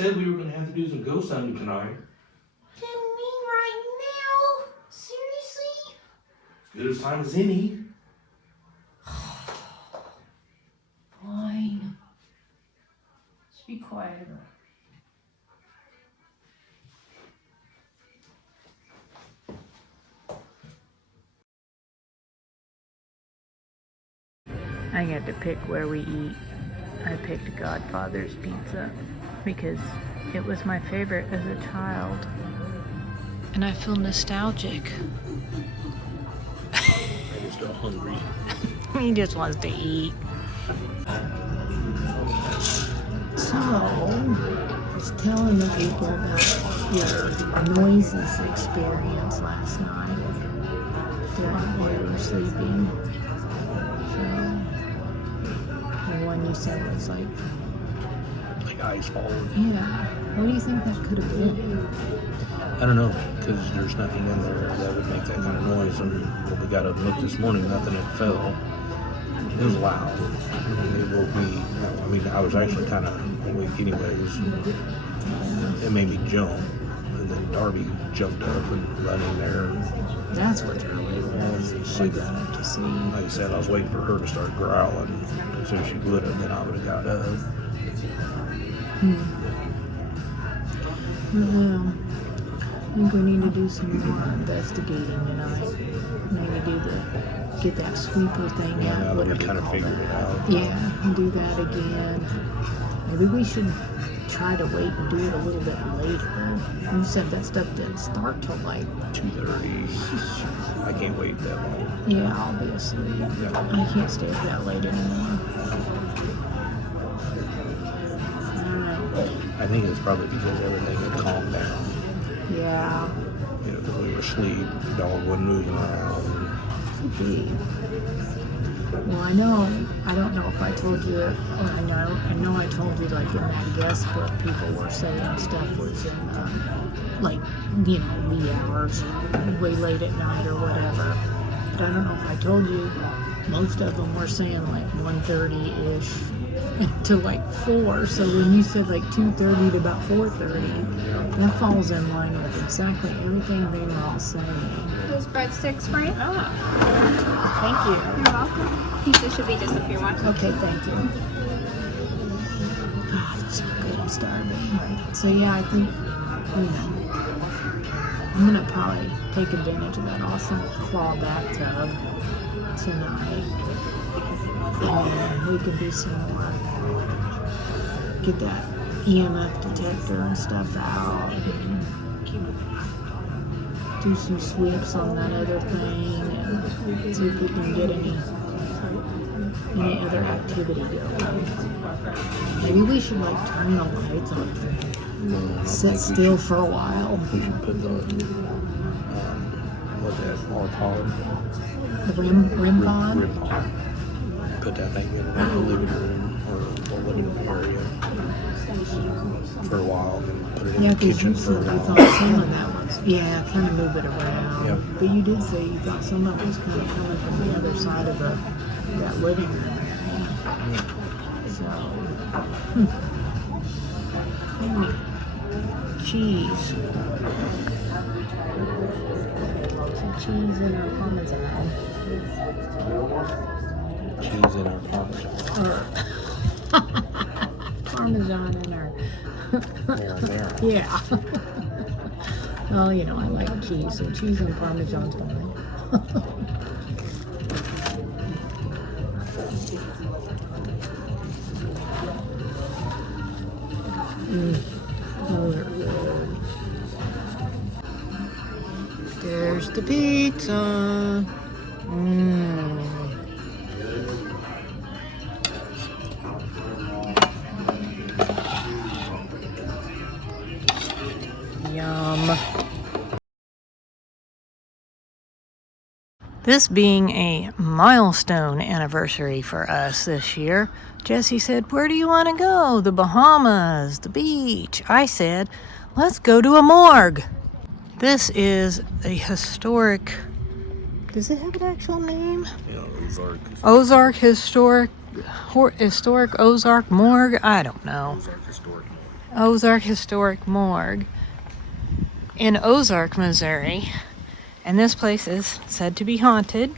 said we were going to have to do some ghost hunting tonight. What do you mean right now? Seriously? As good as time as any. Fine. Just be quiet. I get to pick where we eat. I picked Godfather's Pizza because it was my favorite as a child. And I feel nostalgic. I'm still hungry. He just wants to eat. So, I was telling the people about your noises experience last night while you were sleeping. The one you said was like ice falling. Yeah. What do you think that could have been? I don't know, because there's nothing in there that would make that kind of noise. And when we got up and looked this morning, nothing had fell. It was loud. It woke me. I mean, I was actually kind of awake anyways. It made me jump. And then Darby jumped up and run in there. That's what really was. She got up to see. Like I said, I was waiting for her to start growling. As soon as she would have, then I would have got up. Well, I think we need to do some more investigating tonight. Maybe get that sweeper thing out. Now that we kind of figured it out. Yeah, do that again. Maybe we should try to wait and do it a little bit later. You said that stuff didn't start till like 2:30. I can't wait that long. Yeah, obviously. I can't stay up that late anymore. I don't know. I think it's probably because everything had calmed down. Yeah. You know, because we were asleep, the dog wasn't moving around. Could be. Well, I don't know if I told you, or I know I told you, like, in that guest book, people were saying stuff was in, like, you know, wee hours, way late at night or whatever. But I don't know if I told you, most of them were saying, like, 1:30-ish to, like, 4. So when you said, like, 2:30 to about 4:30, that falls in line with exactly everything they were all saying. Those breadsticks for you. Ah, thank you. You're welcome. Pizza should be just a few more. Okay, thank you. Ah, that's so good. I'm starving. So yeah, I think, I'm gonna probably take advantage of that awesome claw bathtub tonight, and we could do some more. Get that EMF detector and stuff out. And do some sweeps on that other thing, and see if we can get any other activity going. Maybe we should like turn the lights on. Sit still for a while. We should put the what's that all called? The rim pod? Rim pod. Put that thing in the living room or the living room area for a while, and put it in the kitchen for a you while. thought some of that was, yeah, kind of move it around. Yep. But you did say you thought some of it was kind of coming from the other side of that living room area. So, cheese. Some cheese in our parmesan. Cheese in our parmesan. Or parmesan in our There. yeah. Well, you know, I like cheese, so cheese and parmesan's fine. Those are good. There's the pizza. Yum. This being a milestone anniversary for us this year, Jesse said, "Where do you want to go? The Bahamas, the beach." I said, "Let's go to a morgue." This is a historic, does it have an actual name? Yeah, Ozark. Ozark Historic Ozark Morgue? I don't know. Ozark Historic. Ozark Historic Morgue in Ozark, Missouri. And this place is said to be haunted.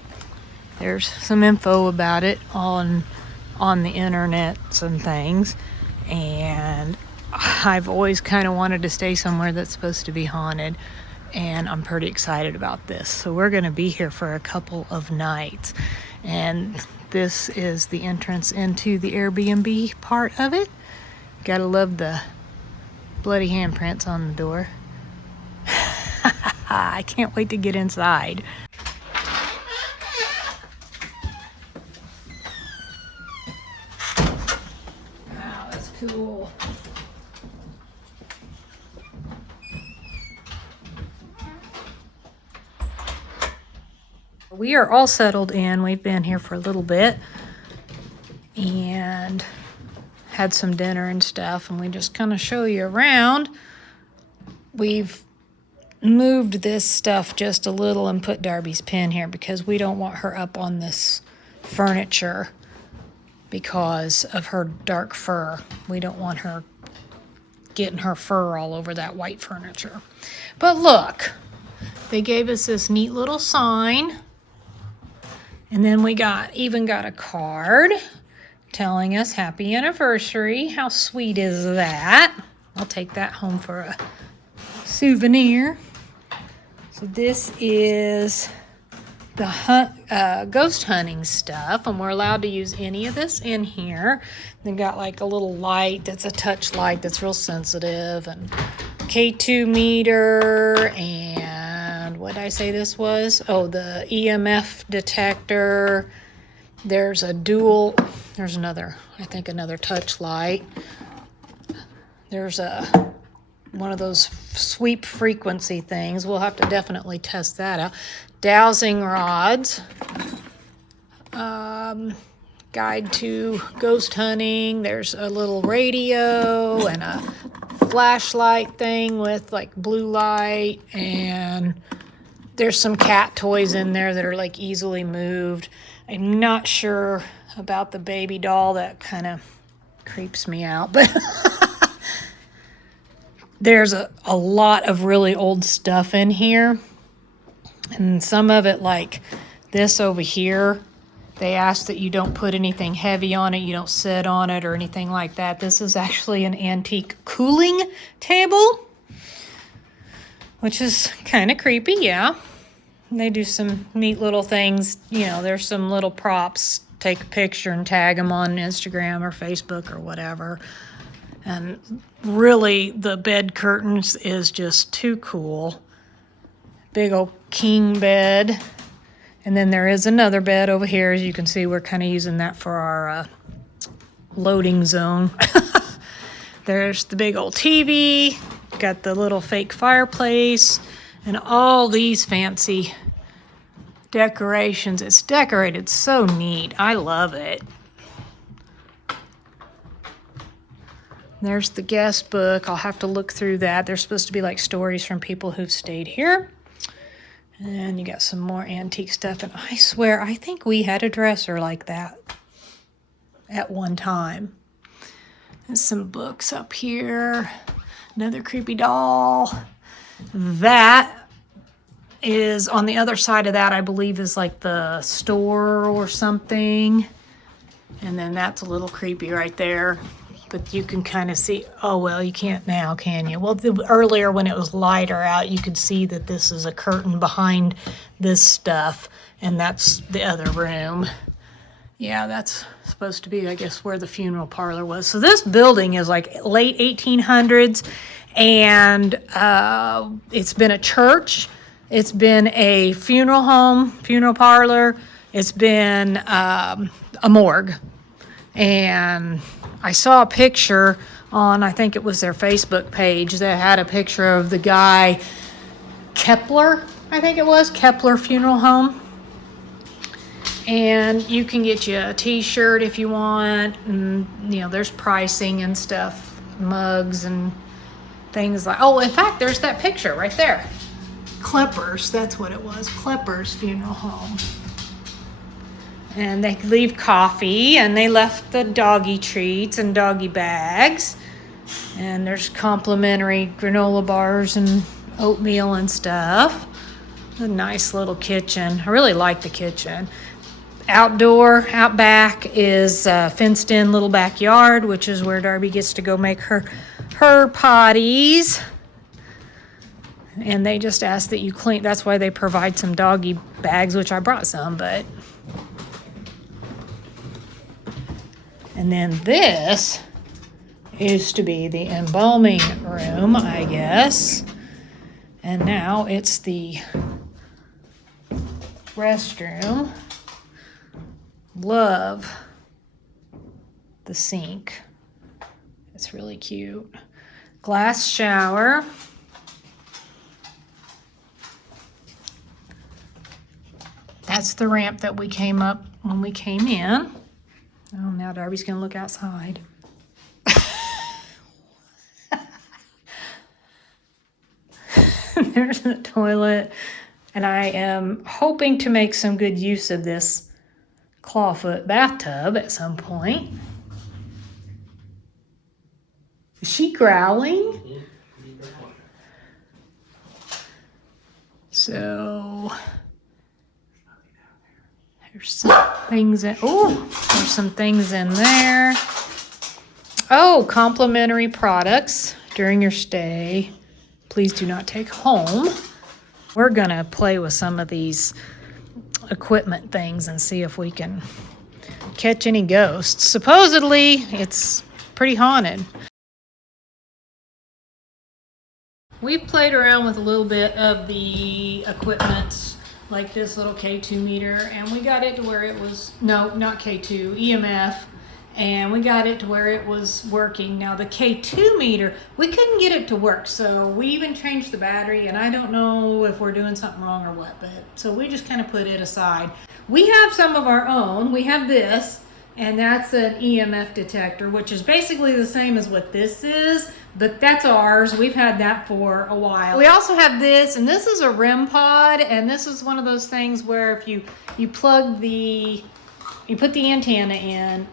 There's some info about it on the internets and things. And I've always kind of wanted to stay somewhere that's supposed to be haunted. And I'm pretty excited about this. So we're going to be here for a couple of nights. And this is the entrance into the Airbnb part of it. Gotta love the bloody handprints on the door. I can't wait to get inside. Wow, that's cool. We are all settled in. We've been here for a little bit and had some dinner and stuff, and we just kind of show you around. We've moved this stuff just a little and put Darby's pin here because we don't want her up on this furniture because of her dark fur. We don't want her getting her fur all over that white furniture. But look, they gave us this neat little sign. And then we even got a card telling us happy anniversary. How sweet is that? I'll take that home for a souvenir. So this is the ghost hunting stuff, and we're allowed to use any of this in here. They've got like a little light that's a touch light that's real sensitive, and K2 meter, and what did I say this was? Oh, the EMF detector. There's another, I think another touch light. There's one of those sweep frequency things. We'll have to definitely test that out. Dowsing rods. Guide to ghost hunting. There's a little radio and a flashlight thing with like blue light, and there's some cat toys in there that are like easily moved. I'm not sure about the baby doll. That kind of creeps me out, but there's a lot of really old stuff in here, and some of it, like this over here, they ask that you don't put anything heavy on it, you don't sit on it or anything like that. This is actually an antique cooling table, which is kind of creepy, yeah. They do some neat little things. You know, there's some little props. Take a picture and tag them on Instagram or Facebook or whatever. And really, the bed curtains is just too cool. Big old king bed. And then there is another bed over here. As you can see, we're kind of using that for our loading zone. There's the big old TV. Got the little fake fireplace. And all these fancy decorations. It's decorated so neat. I love it. There's the guest book. I'll have to look through that. There's supposed to be like stories from people who've stayed here. And you got some more antique stuff. And I swear, I think we had a dresser like that at one time. There's some books up here. Another creepy doll. That is on the other side of that, I believe, is like the store or something. And then that's a little creepy right there. But you can kind of see, oh, well, you can't now, can you? Well, earlier when it was lighter out, you could see that this is a curtain behind this stuff. And that's the other room. Yeah, that's supposed to be, I guess, where the funeral parlor was. So this building is like late 1800s. And it's been a church. It's been a funeral home, funeral parlor. It's been a morgue. And I saw a picture on, I think it was their Facebook page, that had a picture of the guy, Kepler, I think it was, Kepler Funeral Home. And you can get you a t-shirt if you want. And, you know, there's pricing and stuff, mugs and things like, oh, in fact, there's that picture right there. Clippers, that's what it was, Clippers Funeral Home. And they leave coffee, and they left the doggy treats and doggy bags. And there's complimentary granola bars and oatmeal and stuff. A nice little kitchen. I really like the kitchen. Out back is a fenced in little backyard, which is where Darby gets to go make her potties. And they just ask that you clean. That's why they provide some doggy bags, which I brought some, but. And then this used to be the embalming room, I guess. And now it's the restroom. Love the sink. It's really cute. Glass shower. That's the ramp that we came up when we came in. Oh, now Darby's gonna look outside. There's the toilet. And I am hoping to make some good use of this clawfoot bathtub at some point. Is she growling? So there's some things in, there's some things in there. Oh, complimentary products during your stay. Please do not take home. We're gonna play with some of these equipment things and see if we can catch any ghosts. Supposedly, it's pretty haunted. We've played around with a little bit of the equipment, like this little K2 meter, and we got it to where it was, no, not K2, EMF, and we got it to where it was working. Now the K2 meter, we couldn't get it to work, so we even changed the battery, and I don't know if we're doing something wrong or what, but so we just kind of put it aside. We have some of our own. We have this, and that's an EMF detector, which is basically the same as what this is, but that's ours. We've had that for a while. We also have this, and this is a REM pod, and this is one of those things where if you put the antenna in,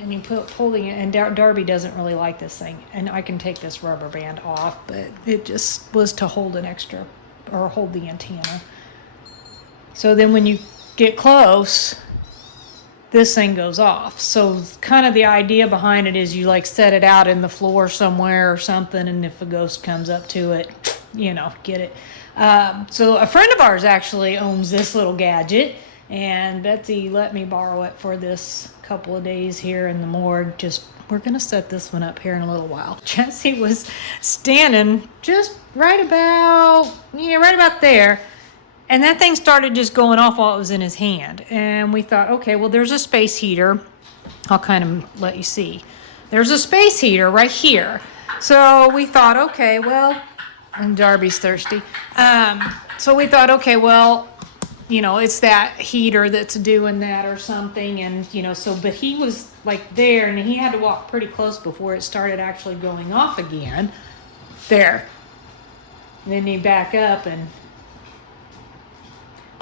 and you pull the, and Darby doesn't really like this thing, and I can take this rubber band off, but it just was to hold an extra, or hold the antenna. So then when you get close, this thing goes off. So kind of the idea behind it is you like set it out in the floor somewhere or something, and if a ghost comes up to it, get it. So a friend of ours actually owns this little gadget, and Betsy let me borrow it for this couple of days here in the morgue. We're gonna set this one up here in a little while. Jesse was standing just right about there, and that thing started just going off while it was in his hand. And we thought, okay, well, there's a space heater. I'll kind of let you see. There's a space heater right here. So we thought, okay, well, and Darby's thirsty. So we thought, okay, well, it's that heater that's doing that or something. And, but he was like there, and he had to walk pretty close before it started actually going off again. There. And then he back up, and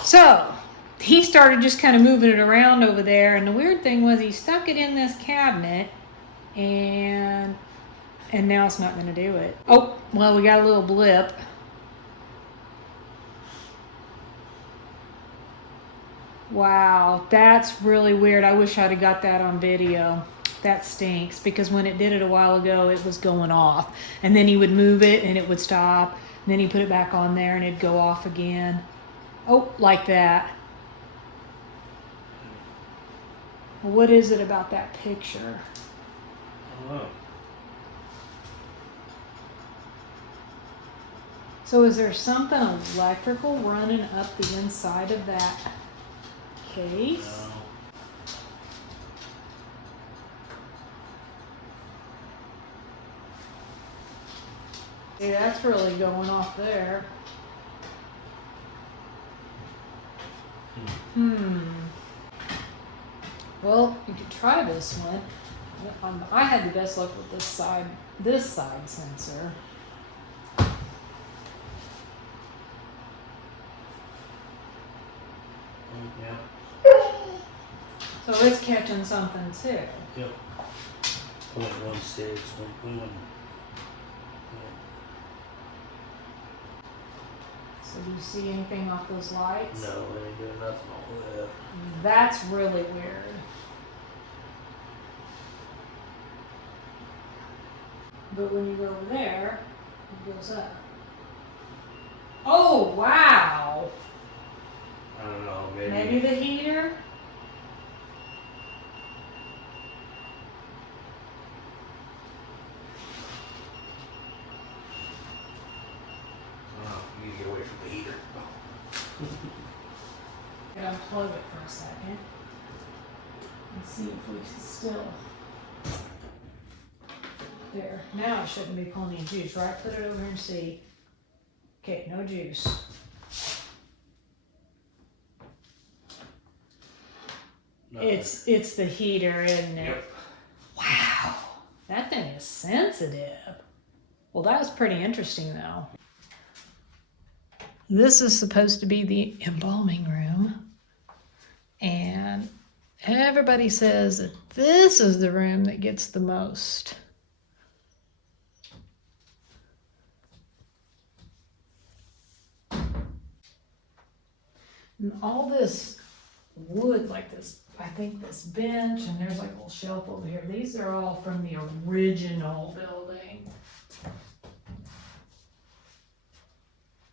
so he started just kind of moving it around over there. And the weird thing was he stuck it in this cabinet, and now it's not going to do it. Oh, well, we got a little blip. Wow, that's really weird. I wish I'd have got that on video. That stinks, because when it did it a while ago, it was going off. And then he would move it and it would stop. And then he put it back on there and it'd go off again. Oh, like that. Well, what is it about that picture? I don't know. So is there something electrical running up the inside of that case? See, that's really going off there. Well, you could try this one. I had the best luck with this side sensor. Yeah. So it's catching something too. Yep. 0.16, 1.1. So do you see anything off those lights? No, they ain't doing nothing off of that. That's really weird. But when you go over there, it goes up. Oh, wow! I don't know, Maybe the heater? You need to get away from the heater. Gotta unplug it for a second. And see if we can still. There. Now it shouldn't be pulling any juice, right? Put it over here and see. Okay, no juice. It's the heater, isn't it? Yep. Wow. That thing is sensitive. Well, that was pretty interesting though. This is supposed to be the embalming room. And everybody says that this is the room that gets the most. And all this wood, like this, I think this bench, and there's like a little shelf over here. These are all from the original building.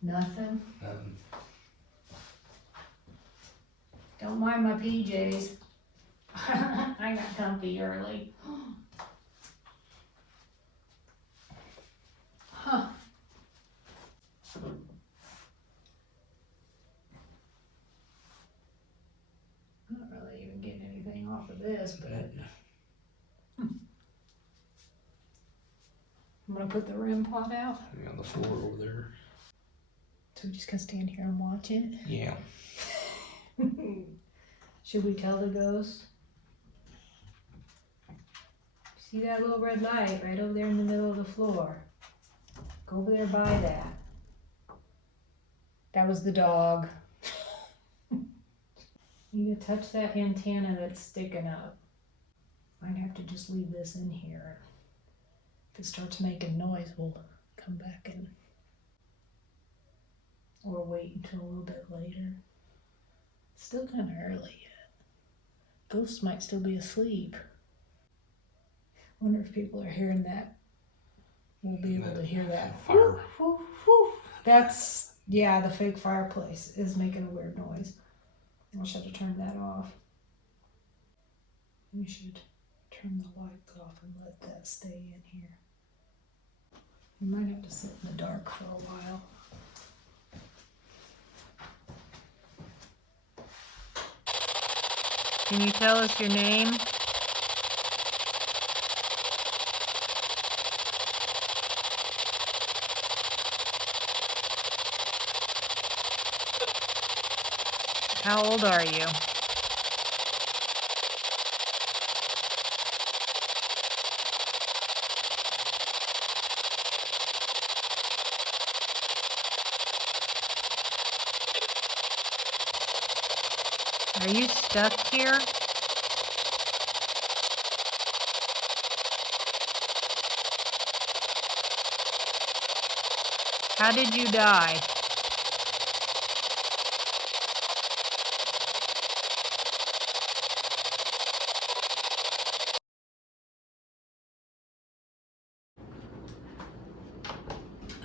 Nothing? Don't mind my PJs. I got comfy early. Huh. I'm not really even getting anything off of this, but I'm gonna put the REM pot out. On the floor over there. So we're just gonna stand here and watch it. Yeah. Should we tell the ghost? See that little red light right over there in the middle of the floor? Go over there by that. That was the dog. You need to touch that antenna that's sticking up. Might have to just leave this in here. If it starts making noise, we'll come back and, or wait until a little bit later. It's still kind of early yet. Ghosts might still be asleep. Wonder if people are hearing that. We'll be able to hear that. Fire. Whoo, whoo, whoo. That's, yeah, the fake fireplace is making a weird noise. I should have turned that off. We should turn the lights off and let that stay in here. We might have to sit in the dark for a while. Can you tell us your name? How old are you? Are you stuck here? How did you die?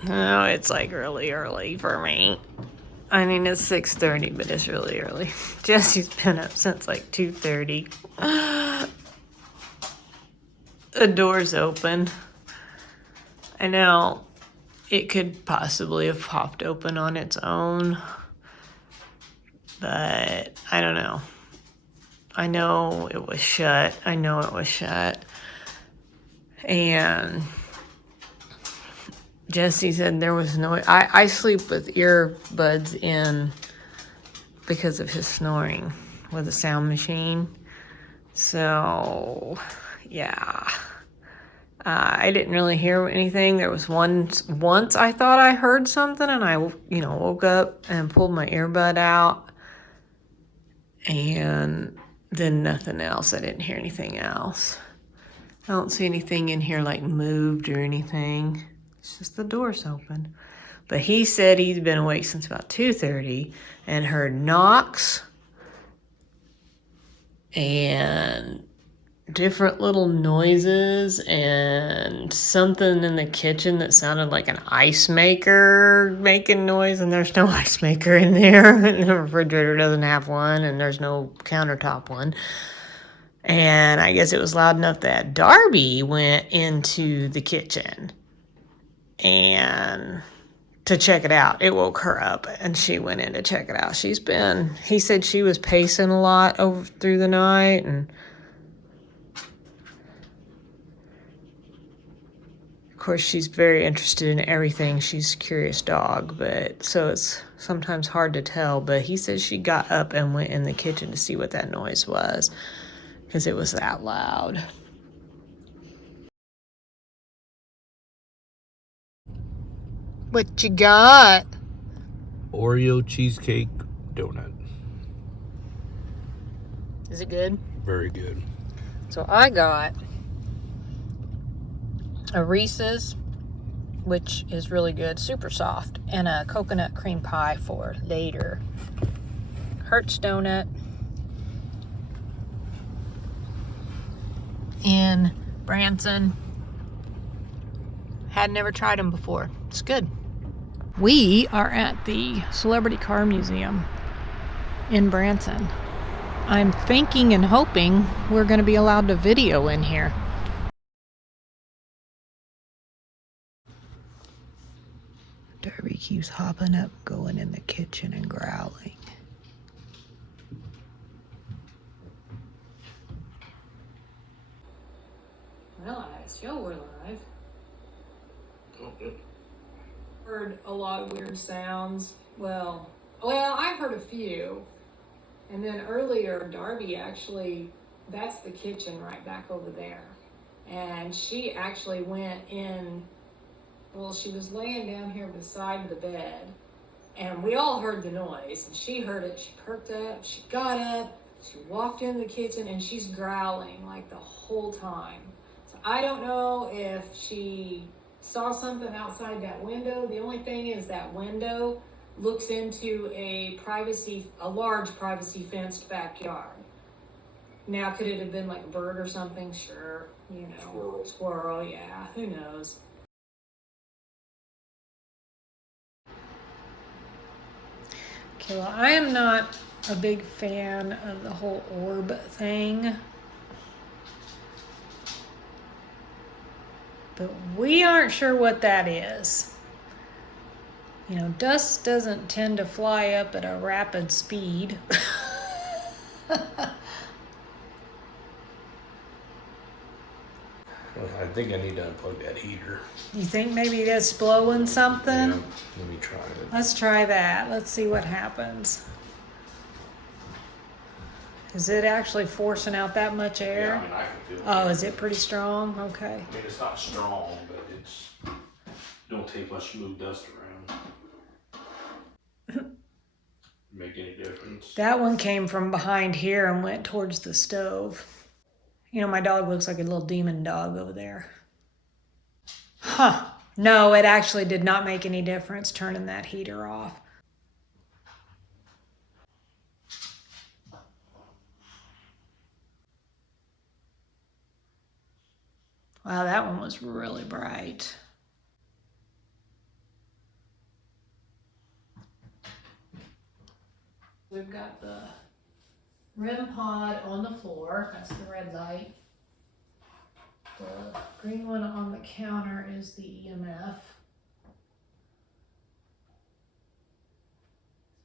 Oh, it's like really early for me. I mean, it's 6:30, but it's really early. Jesse's been up since like 2:30. The door's open. I know it could possibly have popped open on its own, but I don't know. I know it was shut. And Jesse said there was no, I sleep with earbuds in because of his snoring with a sound machine. So, yeah. I didn't really hear anything. There was once I thought I heard something and I, woke up and pulled my earbud out and then nothing else. I didn't hear anything else. I don't see anything in here like moved or anything. It's just the door's open. But he said he's been awake since about 2:30 and heard knocks and different little noises and something in the kitchen that sounded like an ice maker making noise, and there's no ice maker in there. The refrigerator doesn't have one, and there's no countertop one. And I guess it was loud enough that Darby went into the kitchen and to check it out. It woke her up and she went in to check it out. He said she was pacing a lot over through the night, and of course she's very interested in everything. She's a curious dog, but so it's sometimes hard to tell. But he says she got up and went in the kitchen to see what that noise was, because it was that loud. What you got? Oreo cheesecake donut. Is it good? Very good. So I got a Reese's, which is really good, super soft, and a coconut cream pie for later. Hertz donut in Branson. Had never tried them before. It's good. We are at the Celebrity Car Museum in Branson. I'm thinking and hoping we're going to be allowed to video in here. Darby keeps hopping up, going in the kitchen and growling. Well, I still we're live. Oh, good. Heard a lot of weird sounds. Well, I've heard a few. And then earlier, Darby actually, that's the kitchen right back over there. And she actually went in, well, she was laying down here beside the bed. And we all heard the noise. And she heard it. She perked up. She got up. She walked in the kitchen and she's growling like the whole time. So I don't know if she saw something outside that window. The only thing is that window looks into a large privacy fenced backyard. Now, could it have been like a bird or something? Sure, you know, squirrel, yeah, who knows. Okay, well, I am not a big fan of the whole orb thing. But we aren't sure what that is. You know, dust doesn't tend to fly up at a rapid speed. I think I need to unplug that heater. You think maybe that's blowing something? Yeah, let me try it. Let's try that. Let's see what happens. Is it actually forcing out that much air? Yeah, I mean, I can feel it. Oh, is it pretty strong? Okay. I mean, it's not strong, but it's don't take much to move dust around. Make any difference? That one came from behind here and went towards the stove. You know, my dog looks like a little demon dog over there. Huh. No, it actually did not make any difference turning that heater off. Wow, that one was really bright. We've got the REM pod on the floor. That's the red light. The green one on the counter is the EMF.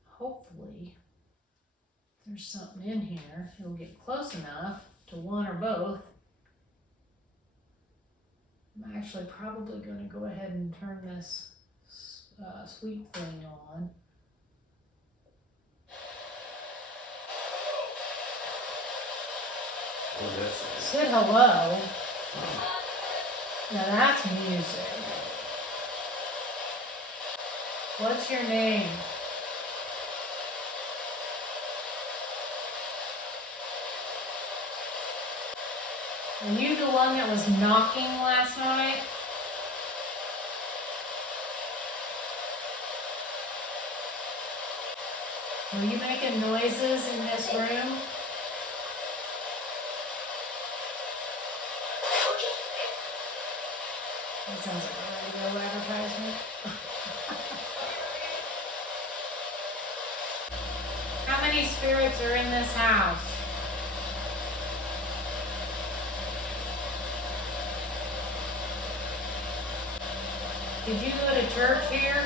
Hopefully, there's something in here. It'll get close enough to one or both. I'm actually probably going to go ahead and turn this sweep thing on. What is this? Said hello. Now that's music. What's your name? Are you the one that was knocking last night? Were you making noises in this room? That sounds like a radio advertisement. How many spirits are in this house? Did you go to church here?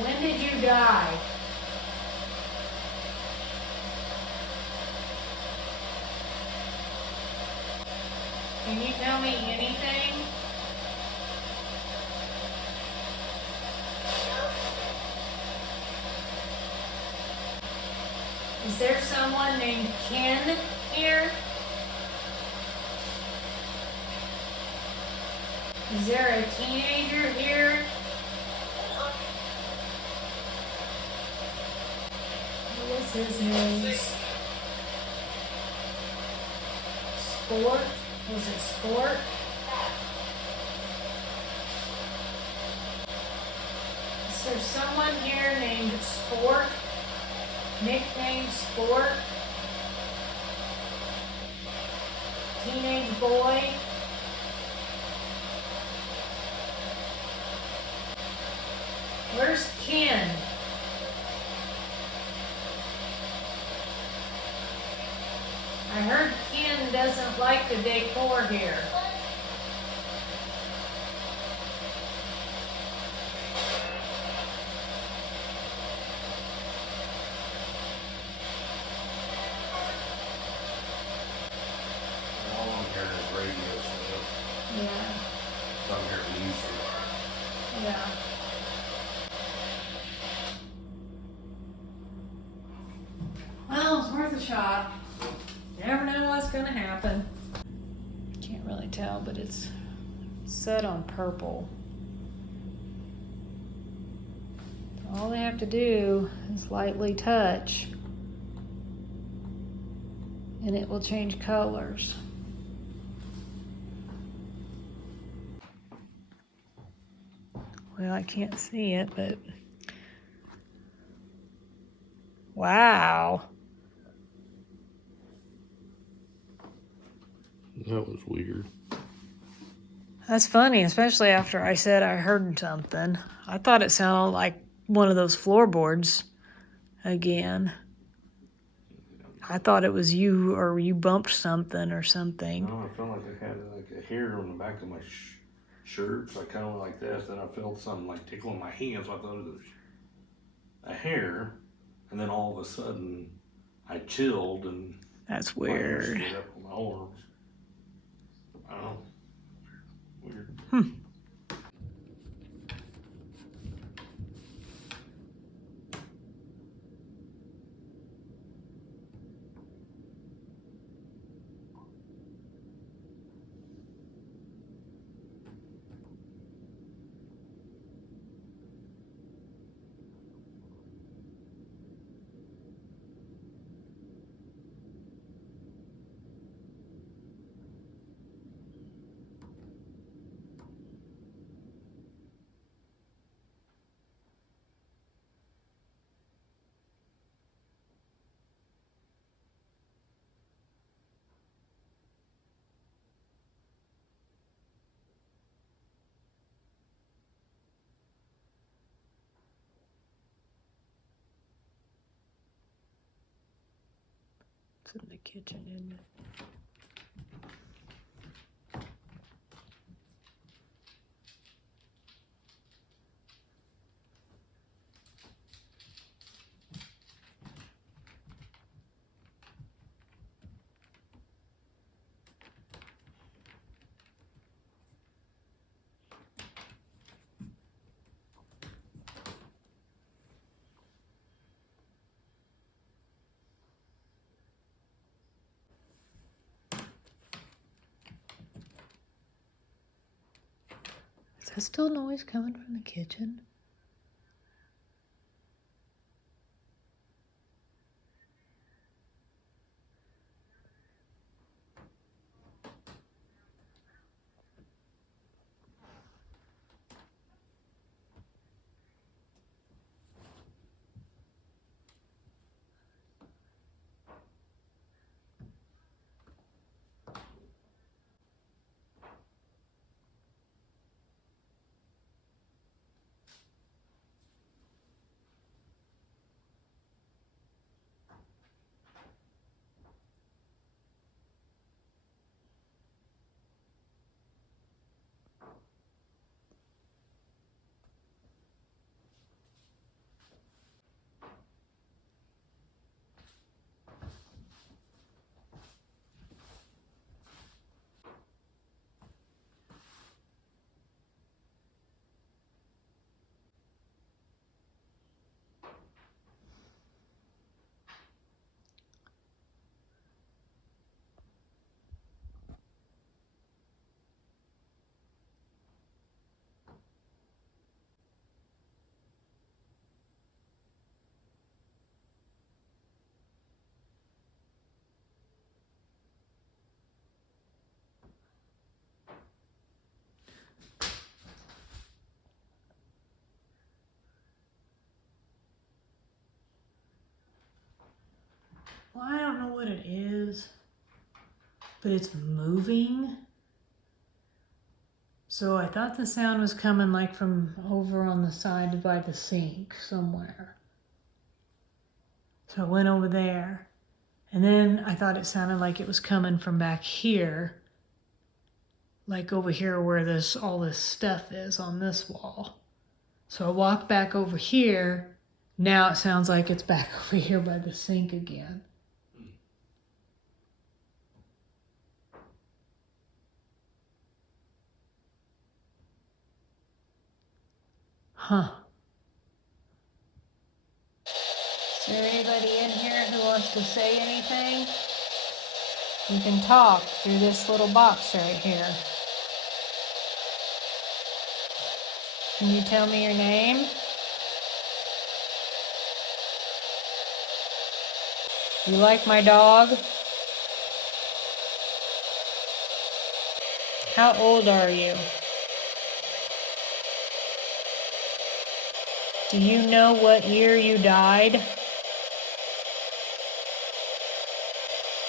When did you die? Can you tell me anything? Is there someone named Ken here? Is there a teenager here? What was his name? Sport? Was it Sport? Is there someone here named Sport? Nickname Sport? Teenage boy? Where's Ken? I heard Ken doesn't like the decor here. All I'm hearing is radio stuff. Yeah, So I'm hearing music. yeah. Well, it's worth a shot. You never know what's gonna happen. Can't really tell, but it's set on purple. All they have to do is lightly touch, and it will change colors. Well, I can't see it, but wow. That was weird. That's funny, especially after I said I heard something. I thought it sounded like one of those floorboards again. I thought it was you, or you bumped something or something. No, I felt like I had like a hair on the back of my shirt, so I kind of went like this. Then I felt something like tickling my hands, so I thought it was a hair. And then all of a sudden, I chilled and That's my hair weird. stood up on my arms. I don't know. Weird. It's in the kitchen, isn't it? Is that still noise coming from the kitchen? Well, I don't know what it is, but it's moving. So I thought the sound was coming like from over on the side by the sink somewhere. So I went over there, and then I thought it sounded like it was coming from back here, like over here where all this stuff is on this wall. So I walked back over here. Now it sounds like it's back over here by the sink again. Huh. Is there anybody in here who wants to say anything? You can talk through this little box right here. Can you tell me your name? You like my dog? How old are you? Do you know what year you died?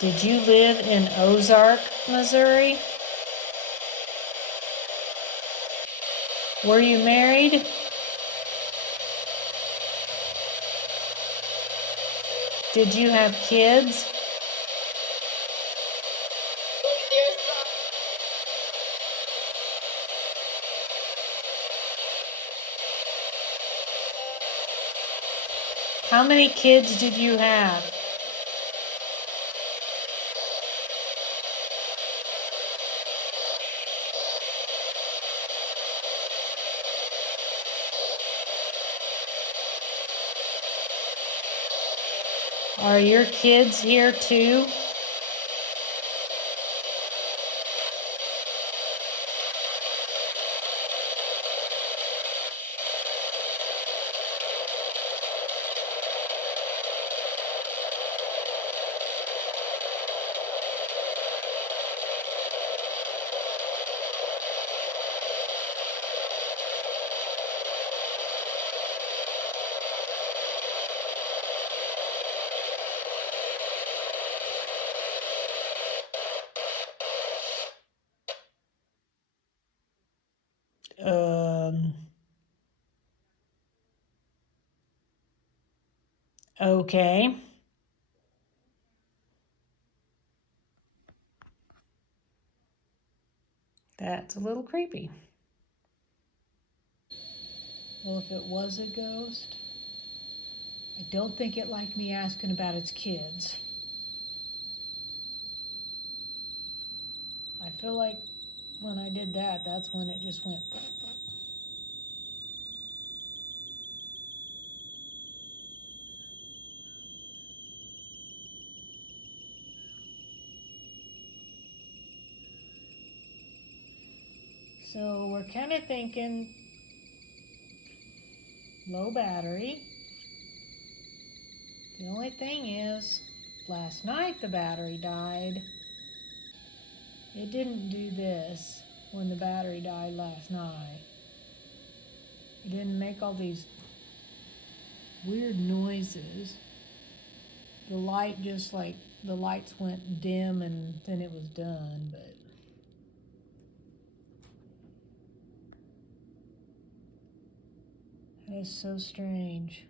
Did you live in Ozark, Missouri? Were you married? Did you have kids? How many kids did you have? Are your kids here too? Okay. That's a little creepy. Well, if it was a ghost, I don't think it liked me asking about its kids. I feel like when I did that, that's when it just went. So we're kind of thinking low battery. The only thing is, last night the battery died. It didn't do this when the battery died last night. It didn't make all these weird noises. The light just like, the lights went dim and then it was done, but that is so strange.